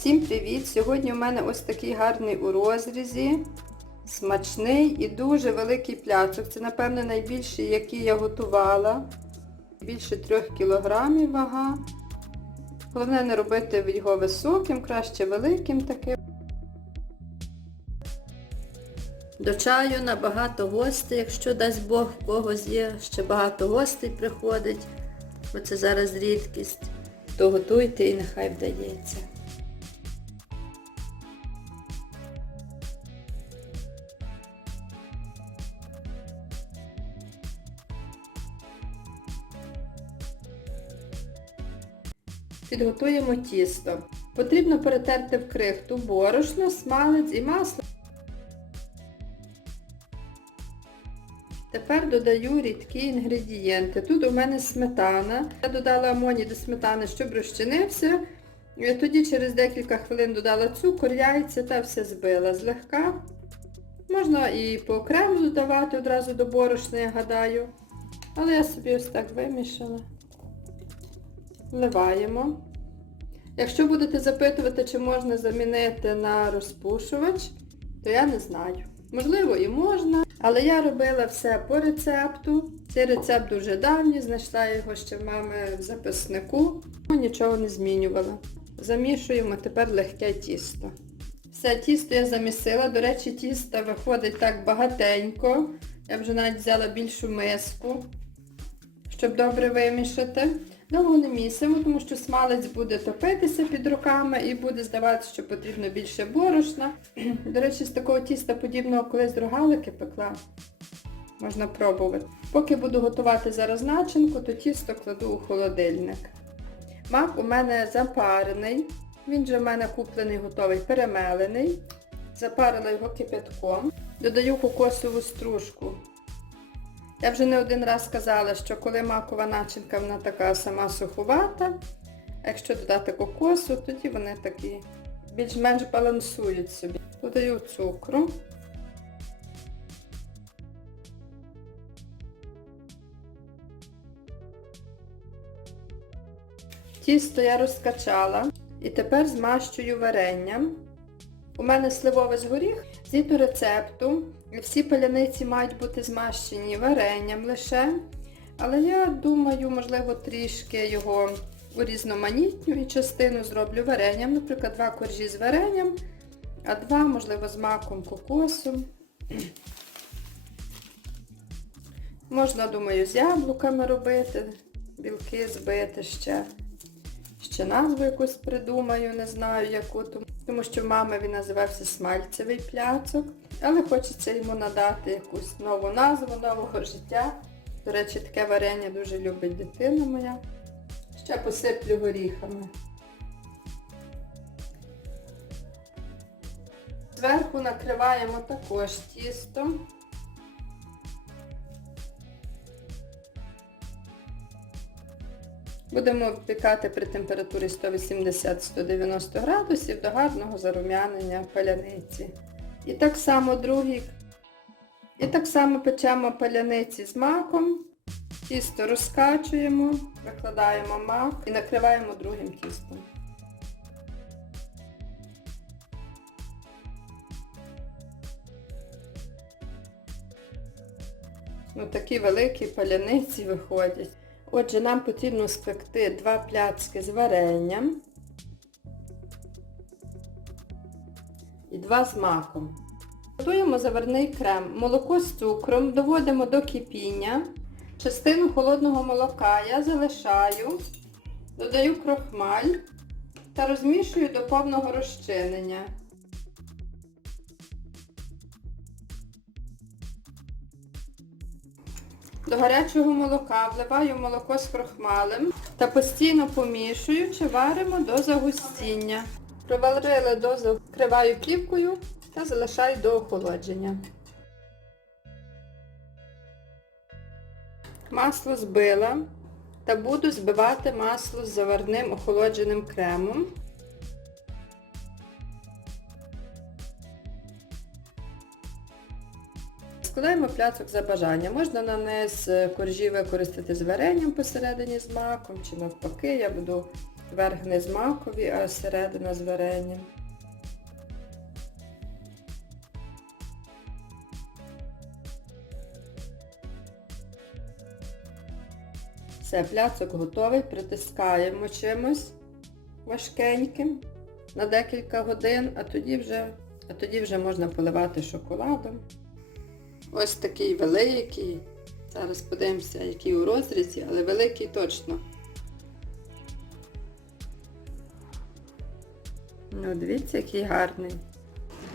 Всім привіт! Сьогодні у мене ось такий гарний у розрізі, смачний і дуже великий пляцок. Це, напевно, найбільший, який я готувала. Більше 3 кілограмів вага. Головне не робити його високим, краще великим таким. До чаю на багато гостей, якщо дасть Бог в когось є, ще багато гостей приходить, бо це зараз рідкість, то готуйте і нехай вдається. Підготуємо тісто. Потрібно перетерти в крихту борошно, смалець і масло. Тепер додаю рідкі інгредієнти. Тут у мене сметана. Я додала амоній до сметани, щоб розчинився. Тоді через декілька хвилин додала цукор, яйця та все збила злегка. Можна і по окремо додавати одразу до борошна, я гадаю. Але я собі ось так вимішала. Вливаємо. Якщо будете запитувати, чи можна замінити на розпушувач, то я не знаю. Можливо і можна, але я робила все по рецепту. Цей рецепт дуже давній, знайшла його ще в мами в записнику. Нічого не змінювала. Замішуємо тепер легке тісто. Все, тісто я замісила. До речі, тісто виходить так багатенько. Я вже навіть взяла більшу миску, щоб добре вимішати. Довго не місимо, тому що смалець буде топитися під руками і буде здаватися, що потрібно більше борошна. До речі, з такого тіста подібного колись рогалики пекла. Можна пробувати. Поки буду готувати зараз начинку, то тісто кладу у холодильник. Мак у мене запарений. Він вже в мене куплений, готовий, перемелений. Запарила його кипятком. Додаю кокосову стружку. Я вже не один раз казала, що коли макова начинка, вона така сама суховата, якщо додати кокосу, тоді вони такі більш-менш балансують собі. Додаю цукру. Тісто я розкачала і тепер змащую варенням. У мене сливовий з горіх, згідно рецепту, всі паляниці мають бути змащені варенням лише. Але я думаю, можливо, трішки його урізноманітню і частину зроблю варенням. Наприклад, два коржі з варенням, а два, можливо, з маком кокосом. Можна, думаю, з яблуками робити, білки збити ще. Ще назву якусь придумаю, не знаю яку, тому що в мами він називався смальцевий пляцок. Але хочеться йому надати якусь нову назву, нового життя. До речі, таке варення дуже любить дитина моя. Ще посиплю горіхами. Зверху накриваємо також тістом. Будемо випікати при температурі 180-190 градусів до гарного зарум'янення паляниці. І так само другий. І так само печемо паляниці з маком. Тісто розкачуємо, викладаємо мак і накриваємо другим тістом. Ось такі великі паляниці виходять. Отже, нам потрібно спекти два пляцки з варенням і два з маком. Готуємо заварний крем. Молоко з цукром доводимо до кипіння. Частину холодного молока я залишаю, додаю крохмаль та розмішую до повного розчинення. До гарячого молока вливаю молоко з крохмалем та постійно помішуючи, варимо до загустіння. Проварили дозу, вкриваю плівкою та залишаю до охолодження. Масло збила та буду збивати масло з заварним охолодженим кремом. Складаємо пляцок за бажанням. Можна на низ коржі використати з варенням посередині з маком, чи навпаки, я буду верх не з макові, а середина з варенням. Все, пляцок готовий, притискаємо чимось важкеньким на декілька годин, а тоді вже, а тоді вже можна поливати шоколадом. Ось такий великий. Зараз подивимося, який у розрізі, але великий точно. Ну, дивіться, який гарний.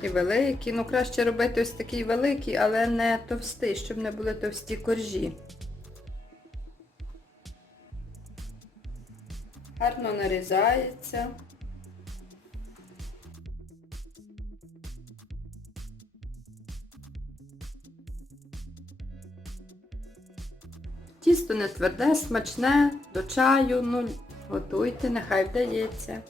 І великий. Ну, краще робити ось такий великий, але не товстий, щоб не були товсті коржі. Гарно нарізається. Тісто не тверде, смачне, до чаю, ну, готуйте, нехай вдається.